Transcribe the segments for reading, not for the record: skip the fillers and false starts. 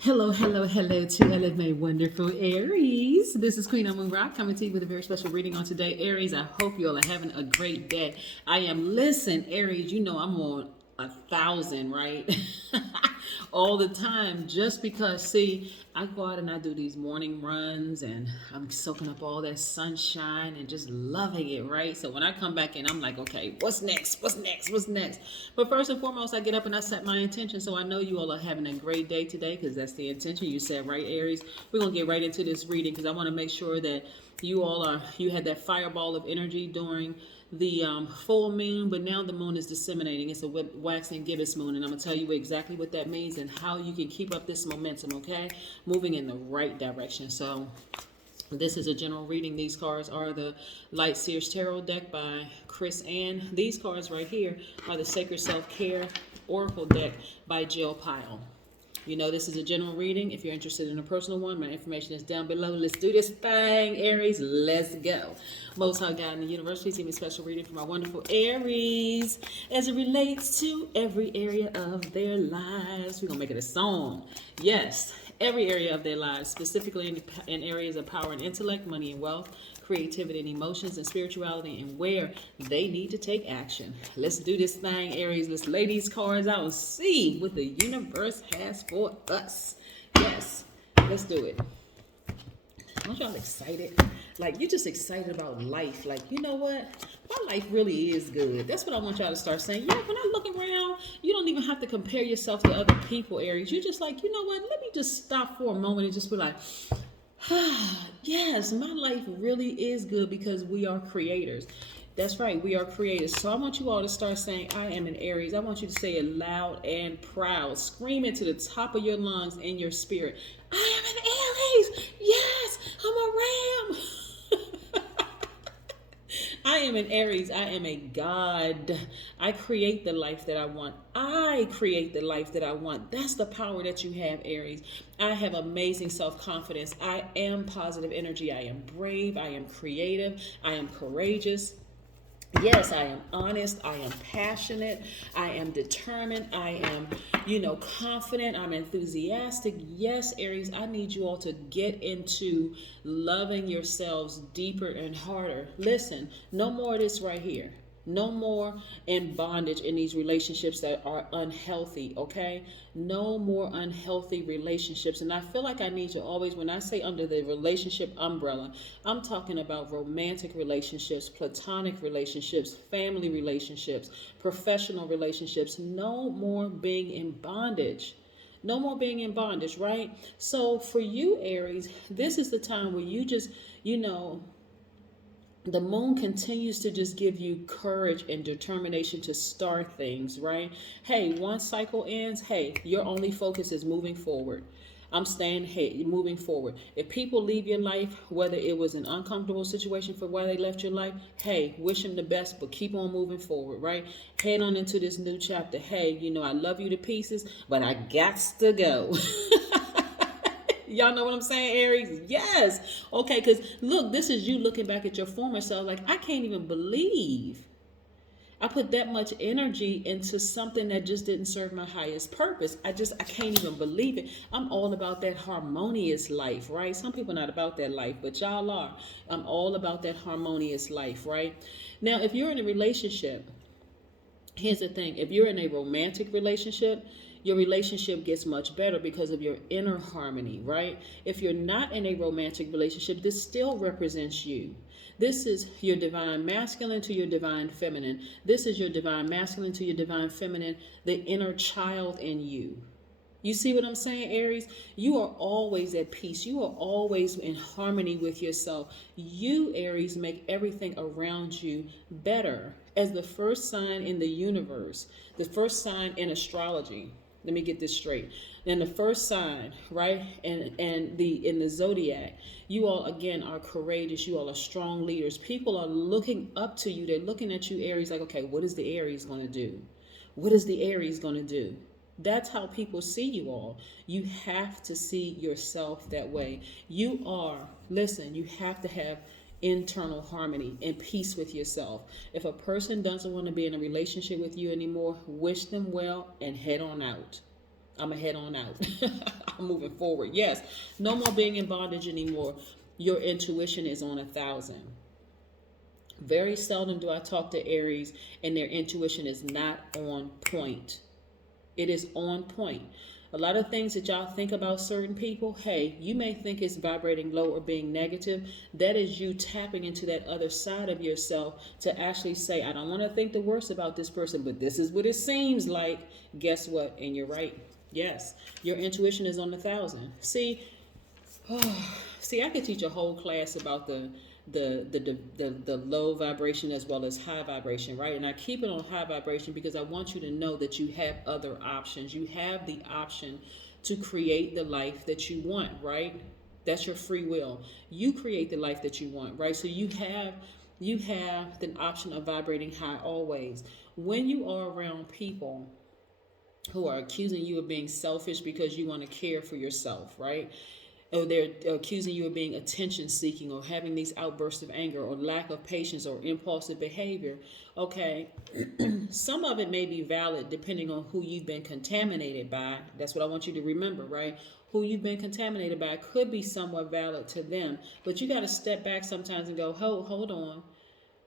Hello, hello, hello to all of my wonderful Aries. This is Queen Amun Ra coming to you with a very special reading on today. Aries, I hope you all are having a great day. Listen, Aries, you know I'm on 1,000, right? All the time, just because, see, I go out and I do these morning runs and I'm soaking up all that sunshine and just loving it, right? So when I come back in, I'm like, okay, what's next? What's next? What's next? But first and foremost, I get up and I set my intention. So I know you all are having a great day today because that's the intention you set, right, Aries? We're going to get right into this reading because I want to make sure that you had that fireball of energy during the full moon, but now the moon is disseminating. It's a waxing gibbous moon, and I'm going to tell you exactly what that means and how you can keep up this momentum, okay? Moving in the right direction. So this is a general reading. These cards are the Light Seers Tarot deck by Chris Ann. These cards right here are the Sacred Self-Care Oracle deck by Jill Pyle. You know, this is a general reading. If you're interested in a personal one, my information is down below. Let's do this thing, Aries. Let's go. Most High God in the universe, please give me a special reading for my wonderful Aries as it relates to every area of their lives. We're going to make it a song. Yes, every area of their lives, specifically in areas of power and intellect, money and wealth, creativity and emotions and spirituality, and where they need to take action. Let's do this thing, Aries. Let's lay these cards out and see what the universe has for us. Yes, let's do it. Aren't y'all excited? Like, you're just excited about life. Like, you know what? My life really is good. That's what I want y'all to start saying. Yeah, when I look around, you don't even have to compare yourself to other people, Aries. You're just like, you know what? Let me just stop for a moment and just be like, yes, my life really is good because we are creators. That's right, we are creators. So I want you all to start saying, I am an Aries. I want you to say it loud and proud. Scream it to the top of your lungs and your spirit. I am an Aries. Yes, I'm a ram. I am an Aries. I am a God. I create the life that I want. I create the life that I want. That's the power that you have, Aries. I have amazing self-confidence. I am positive energy. I am brave. I am creative. I am courageous. Yes, I am honest. I am passionate. I am determined. I am, confident. I'm enthusiastic. Yes, Aries, I need you all to get into loving yourselves deeper and harder. Listen, no more of this right here. No more in bondage in these relationships that are unhealthy, okay? No more unhealthy relationships. And I feel like I need to always, when I say under the relationship umbrella, I'm talking about romantic relationships, platonic relationships, family relationships, professional relationships. No more being in bondage. No more being in bondage, right? So for you, Aries, this is the time where you just, the moon continues to just give you courage and determination to start things, right? Hey, one cycle ends, hey, your only focus is moving forward. I'm staying, hey, moving forward. If people leave your life, whether it was an uncomfortable situation for why they left your life, hey, wish them the best, but keep on moving forward, right? Head on into this new chapter. Hey, I love you to pieces, but I gots to go. Y'all know what I'm saying, Aries? Yes. Okay, because look, this is you looking back at your former self like, I can't even believe I put that much energy into something that just didn't serve my highest purpose. I can't even believe it. I'm all about that harmonious life, right? Some people are not about that life, but y'all are. I'm all about that harmonious life, right? Now, if you're in a relationship, here's the thing. If you're in a romantic relationship, your relationship gets much better because of your inner harmony, right? If you're not in a romantic relationship, this still represents you. This is your divine masculine to your divine feminine. This is your divine masculine to your divine feminine, the inner child in you. You see what I'm saying, Aries? You are always at peace. You are always in harmony with yourself. You, Aries, make everything around you better. As the first sign in the universe, the first sign in astrology. Let me get this straight. Then the first sign, right, and in the Zodiac, you all again are courageous. You all are strong leaders. People are looking up to you. They're looking at you, Aries, like, okay, what is the Aries going to do? What is the Aries going to do? That's how people see you all. You have to see yourself that way. You have to have internal harmony and peace with yourself. If a person doesn't want to be in a relationship with you anymore, wish them well and head on out. I'm going to head on out. I'm moving forward. Yes. No more being in bondage anymore. Your intuition is on 1,000. Very seldom do I talk to Aries and their intuition is not on point. It is on point. A lot of things that y'all think about certain people, hey, you may think it's vibrating low or being negative. That is you tapping into that other side of yourself to actually say, I don't want to think the worst about this person, but this is what it seems like. Guess what? And you're right. Yes, your intuition is on 1,000. See, see, I could teach a whole class about the low vibration as well as high vibration, right? And I keep it on high vibration because I want you to know that you have other options. You have the option to create the life that you want, right? That's your free will. You create the life that you want, right? So you have the option of vibrating high always. When you are around people who are accusing you of being selfish because you want to care for yourself, right? Or they're accusing you of being attention seeking or having these outbursts of anger or lack of patience or impulsive behavior. Okay, some of it may be valid depending on who you've been contaminated by. That's what I want you to remember, right? Who you've been contaminated by could be somewhat valid to them, but you got to step back sometimes and go, hold on.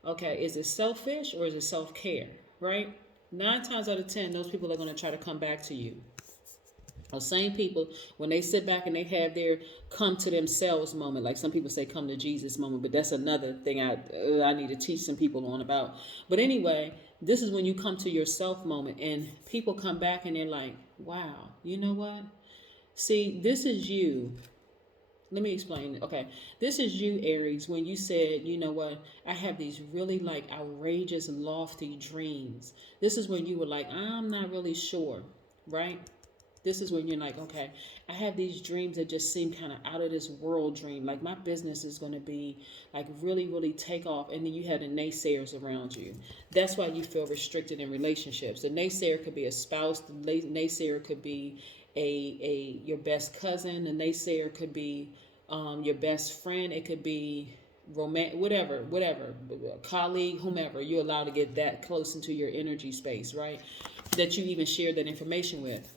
Okay, is it selfish or is it self-care, right? 9 times out of 10, those people are going to try to come back to you. Those same people, when they sit back and they have their come to themselves moment, like some people say come to Jesus moment, but that's another thing I need to teach some people on about. But anyway, this is when you come to yourself moment and people come back and they're like, wow, you know what? See, this is you. Let me explain. Okay, this is you, Aries, when you said, you know what, I have these really like outrageous, lofty dreams. This is when you were like, I'm not really sure, right? This is when you're like, okay, I have these dreams that just seem kind of out of this world dream. Like my business is going to be like really, really take off. And then you have the naysayers around you. That's why you feel restricted in relationships. The naysayer could be a spouse. The naysayer could be your best cousin. The naysayer could be your best friend. It could be romantic, whatever, colleague, whomever. You're allowed to get that close into your energy space, right? That you even share that information with.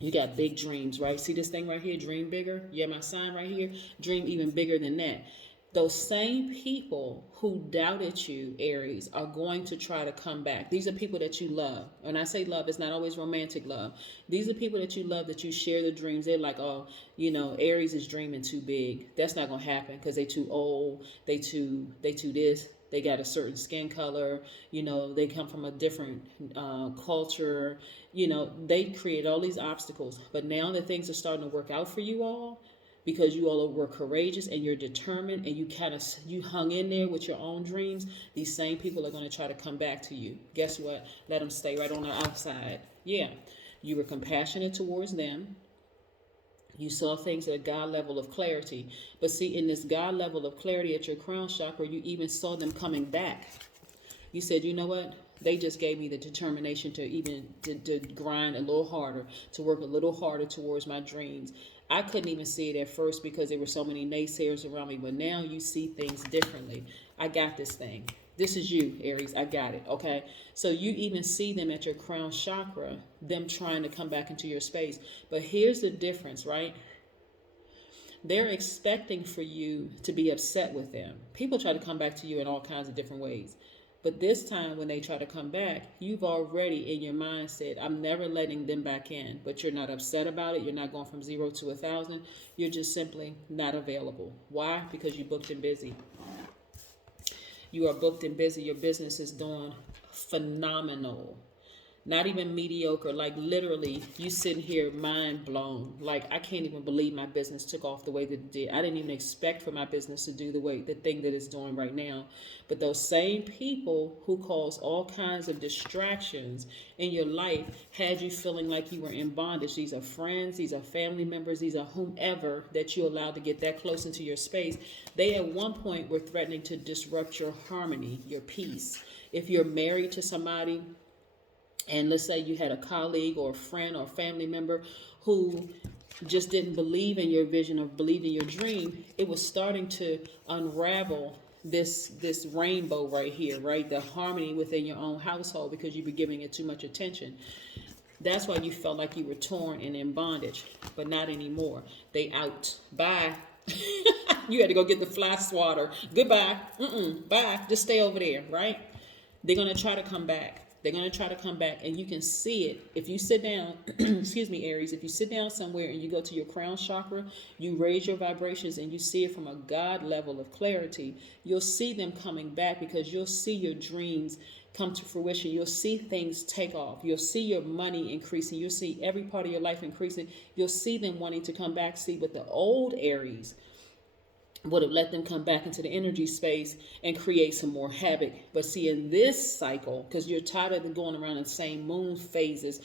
You got big dreams, right? See this thing right here, dream bigger? Yeah, my sign right here, dream even bigger than that. Those same people who doubted you, Aries, are going to try to come back. These are people that you love. When I say love, it's not always romantic love. These are people that you love, that you share the dreams. They're like, oh, you know, Aries is dreaming too big. That's not going to happen because they too old. They too this. They got a certain skin color, you know, they come from a different culture, you know, they create all these obstacles. But now that things are starting to work out for you all, because you all were courageous and you're determined and you hung in there with your own dreams, these same people are going to try to come back to you. Guess what? Let them stay right on the outside. Yeah, you were compassionate towards them. You saw things at a God level of clarity. But see, in this God level of clarity at your crown chakra, you even saw them coming back. You said, you know what? They just gave me the determination to grind a little harder, to work a little harder towards my dreams. I couldn't even see it at first because there were so many naysayers around me. But now you see things differently. I got this thing. This is you, Aries. I got it. Okay. So you even see them at your crown chakra, them trying to come back into your space. But here's the difference, right? They're expecting for you to be upset with them. People try to come back to you in all kinds of different ways. But this time when they try to come back, you've already in your mind said, I'm never letting them back in. But you're not upset about it. You're not going from 0 to 1,000. You're just simply not available. Why? Because you're booked and busy. You are booked and busy. Your business is doing phenomenal. Not even mediocre. Like literally, you sitting here mind blown. Like I can't even believe my business took off the way that it did. I didn't even expect for my business to do the thing that it's doing right now. But those same people who cause all kinds of distractions in your life had you feeling like you were in bondage. These are friends, these are family members, these are whomever that you allowed to get that close into your space. They at one point were threatening to disrupt your harmony, your peace. If you're married to somebody, and let's say you had a colleague or a friend or family member who just didn't believe in your vision or believe in your dream, it was starting to unravel this rainbow right here, right? The harmony within your own household because you were giving it too much attention. That's why you felt like you were torn and in bondage, but not anymore. They out. Bye. You had to go get the fly swatter. Goodbye. Bye. Just stay over there, right? They're going to try to come back. They're going to try to come back, and you can see it. If you sit down, excuse me, Aries, if you sit down somewhere and you go to your crown chakra, you raise your vibrations and you see it from a God level of clarity, you'll see them coming back because you'll see your dreams come to fruition. You'll see things take off. You'll see your money increasing. You'll see every part of your life increasing. You'll see them wanting to come back. See, but the old Aries would have let them come back into the energy space and create some more havoc. But see, in this cycle, because you're tired of going around in the same moon phases,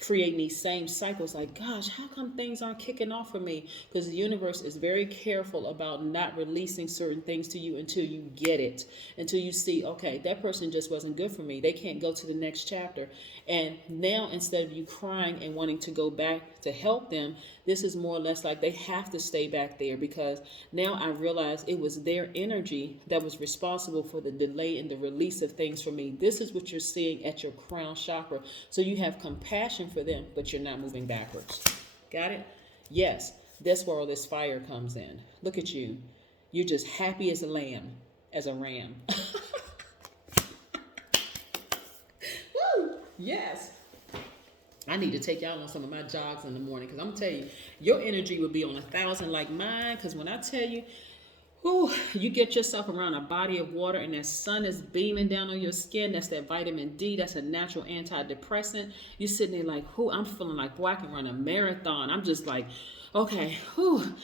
creating these same cycles, like, gosh, how come things aren't kicking off for me? Because the universe is very careful about not releasing certain things to you until you get it, until you see, okay, that person just wasn't good for me. They can't go to the next chapter. And now, instead of you crying and wanting to go back to help them, this is more or less like they have to stay back there, because now I realize it was their energy that was responsible for the delay in the release of things for me. This is what you're seeing at your crown chakra. So you have compassion for them, but you're not moving backwards. Got it? Yes, that's where all this fire comes in. Look at you. You're just happy as a lamb, as a ram. Woo! Yes. I need to take y'all on some of my jogs in the morning, because I'm going to tell you, your energy would be on 1,000 like mine, because when I tell you, whew, you get yourself around a body of water and that sun is beaming down on your skin, that's that vitamin D, that's a natural antidepressant. You're sitting there like, whew, I'm feeling like, whoa, I can run a marathon. I'm just like, okay, whew.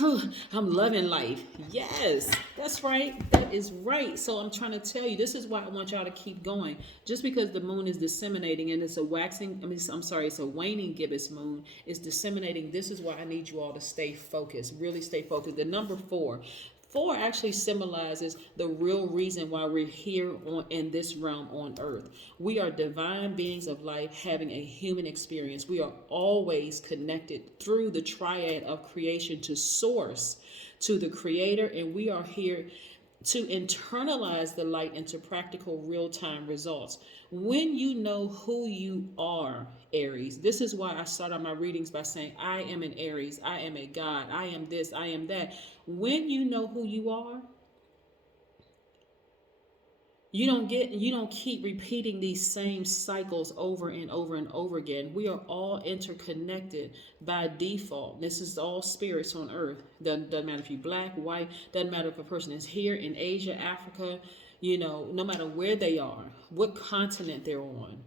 I'm loving life. Yes, that's right. That is right. So I'm trying to tell you, this is why I want y'all to keep going. Just because the moon is disseminating and it's a it's a waning gibbous moon, it's disseminating. This is why I need you all to stay focused, really stay focused. The number 4. 4 actually symbolizes the real reason why we're here in this realm on earth. We are divine beings of life having a human experience. We are always connected through the triad of creation to source, to the creator, and we are here to internalize the light into practical real-time results. When you know who you are, Aries, this is why I start on my readings by saying, I am an Aries, I am a God, I am this, I am that. When you know who you are, you don't keep repeating these same cycles over and over and over again. We are all interconnected by default. This is all spirits on earth. Doesn't matter if you're black, white, doesn't matter if a person is here in Asia, Africa, no matter where they are, what continent they're on.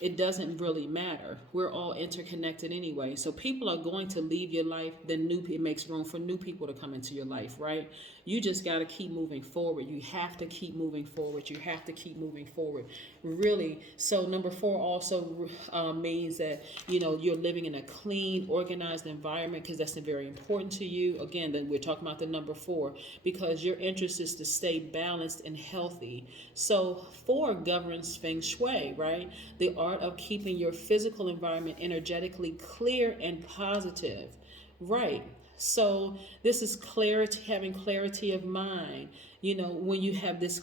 It doesn't really matter. We're all interconnected anyway. So people are going to leave your life, then it makes room for new people to come into your life, right? You just got to keep moving forward. You have to keep moving forward. You have to keep moving forward. Really. So number 4 also means that, you're living in a clean, organized environment, because that's very important to you. Again, then we're talking about the number 4, because your interest is to stay balanced and healthy. So 4 governs feng shui, right? The art of keeping your physical environment energetically clear and positive, right? So this is clarity, having clarity of mind, when you have this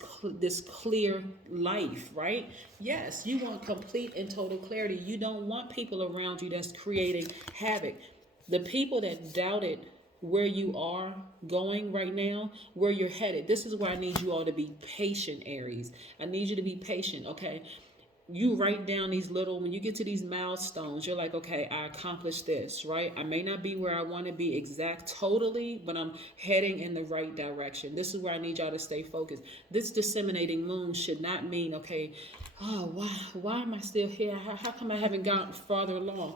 clear life, right? Yes, you want complete and total clarity. You don't want people around you that's creating havoc. The people that doubted where you are going right now, where you're headed, this is where I need you all to be patient, Aries. I need you to be patient, okay? You write down these when you get to these milestones, you're like, okay, I accomplished this, right? I may not be where I want to be totally, but I'm heading in the right direction. This is where I need y'all to stay focused. This disseminating moon should not mean, okay, oh, why am I still here? How come I haven't gotten farther along?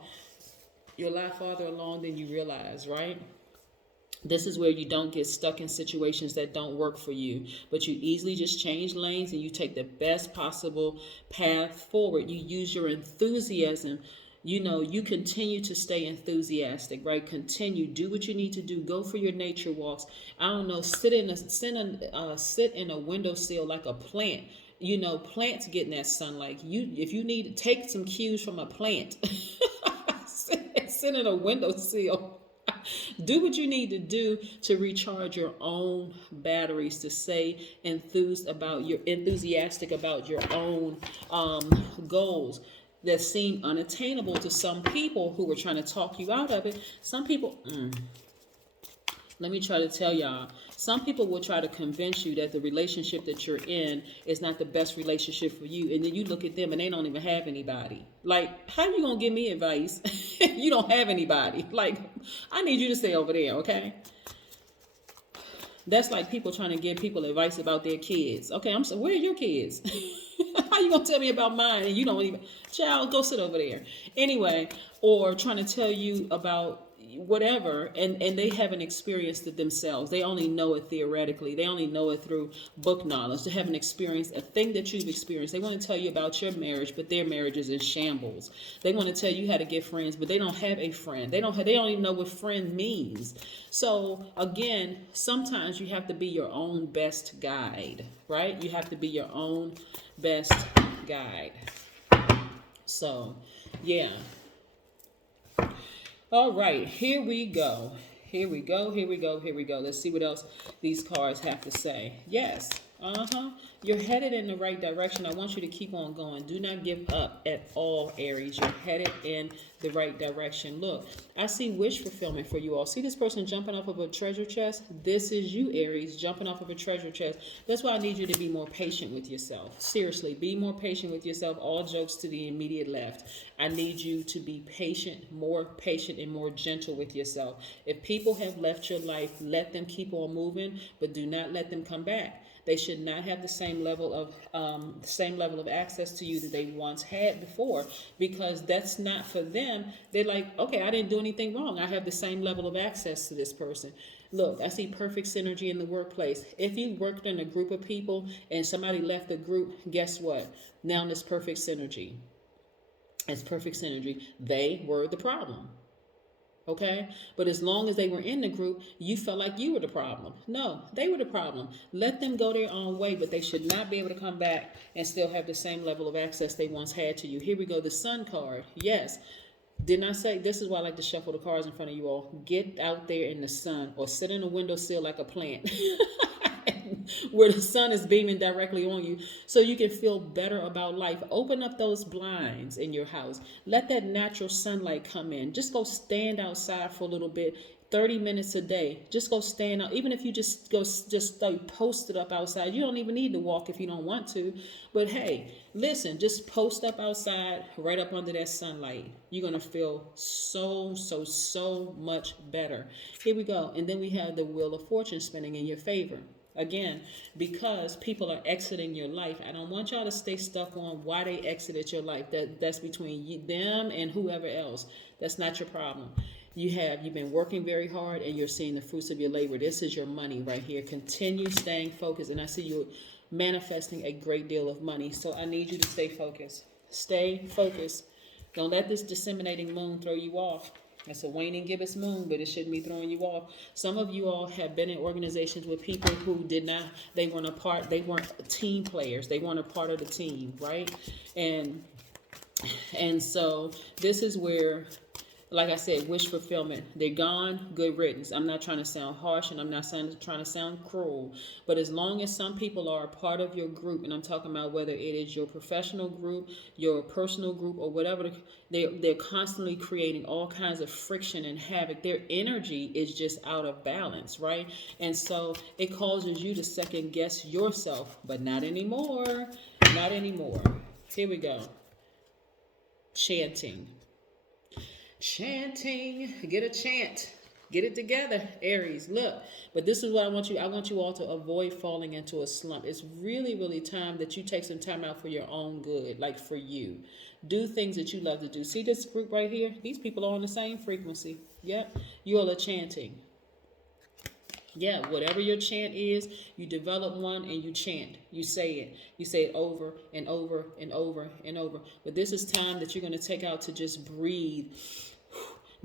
You're a lot farther along than you realize, right? This is where you don't get stuck in situations that don't work for you, but you easily just change lanes and you take the best possible path forward. You use your enthusiasm. You continue to stay enthusiastic, right? Continue, do what you need to do. Go for your nature walks. I don't know, sit in a windowsill like a plant. Plants getting that sunlight. If you need to take some cues from a plant, sit in a windowsill. Do what you need to do to recharge your own batteries, to stay enthusiastic about your own goals. that seem unattainable to some people who were trying to talk you out of it. Some people, let me try to tell y'all, some people will try to convince you that the relationship that you're in is not the best relationship for you. And then you look at them and they don't even have anybody. Like, how you going to give me advice if you don't have anybody? Like, I need you to stay over there, okay? That's like people trying to give people advice about their kids. Okay, I'm so, where are your kids? How you going to tell me about mine and you don't even, child, go sit over there. Anyway, or trying to tell you about whatever, and they haven't experienced it themselves. They only know it theoretically. They only know it through book knowledge. They haven't experienced a thing that you've experienced. They want to tell you about your marriage, but their marriage is in shambles. They want to tell you how to get friends, but they don't have a friend. They don't even know what friend means. So again, sometimes you have to be your own best guide, right? You have to be your own best guide. So yeah. All right, here we go. Here we go. Let's see what else these cards have to say. Yes, you're headed in the right direction. I want you to keep on going. Do not give up at all, Aries. You're headed in the right direction. Look, I see wish fulfillment for you all. See this person jumping off of a treasure chest? This is you, Aries, jumping off of a treasure chest. That's why I need you to be more patient with yourself. Seriously, be more patient with yourself. All jokes to the immediate left. I need you to be patient and more gentle with yourself. If people have left your life, let them keep on moving, but do not let them come back. They should not have the same level of access to you that they once had before, because that's not for them. They're like, okay, I didn't do anything wrong. I have the same level of access to this person. Look, I see perfect synergy in the workplace. If you worked in a group of people and somebody left the group, guess what? Now there's perfect synergy. It's perfect synergy. They were the problem. Okay? But as long as they were in the group, you felt like you were the problem. No, they were the problem. Let them go their own way, but they should not be able to come back and still have the same level of access they once had to you. Here we go, the Sun card. Yes. Didn't I say, this is why I like to shuffle the cards in front of you all. Get out there in the sun or sit in a windowsill like a plant. Where the sun is beaming directly on you so you can feel better about life. Open up those blinds in your house. Let that natural sunlight come in. Just go stand outside for a little bit. 30 minutes a day. Just go stand out. Even if you just stay posted up outside. You don't even need to walk if you don't want to. But hey, listen, just post up outside right up under that sunlight. You're going to feel so much better. Here we go. And then we have the Wheel of Fortune spinning in your favor. Again, because people are exiting your life, I don't want y'all to stay stuck on why they exited your life. That's between them and whoever else. That's not your problem. You've been working very hard and you're seeing the fruits of your labor. This is your money right here. Continue staying focused. And I see you manifesting a great deal of money. So I need you to stay focused. Stay focused. Don't let this disseminating moon throw you off. That's a waning gibbous moon, but it shouldn't be throwing you off. Some of you all have been in organizations with people who they weren't team players. They weren't a part of the team, right? And so this is where, like I said, wish fulfillment. They're gone, good riddance. I'm not trying to sound harsh and I'm not trying to sound cruel. But as long as some people are a part of your group, and I'm talking about whether it is your professional group, your personal group, or whatever, they're constantly creating all kinds of friction and havoc. Their energy is just out of balance, right? And so it causes you to second guess yourself, but not anymore. Not anymore. Here we go. Chanting, get a chant, get it together, Aries. Look, but this is what I want you all to avoid falling into a slump. It's really time that you take some time out for your own good, like for you. Do things that you love to do. See this group right here? These people are on the same frequency. Yep, you all are chanting. Yeah, whatever your chant is, you develop one and you chant. You say it. You say it over and over and over and over. But this is time that you're going to take out to just breathe.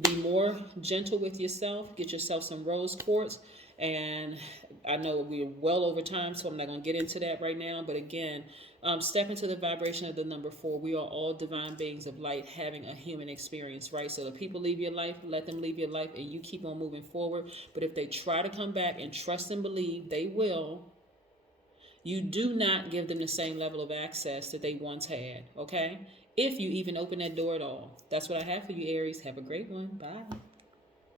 Be more gentle with yourself. Get yourself some rose quartz. And I know we're well over time, so I'm not going to get into that right now. But again, step into the vibration of the number 4. We are all divine beings of light having a human experience, right? So the people leave your life, let them leave your life, and you keep on moving forward. But if they try to come back, and trust and believe they will, you do not give them the same level of access that they once had, okay? if you even open that door at all. That's what I have for you, Aries. Have a great one. Bye.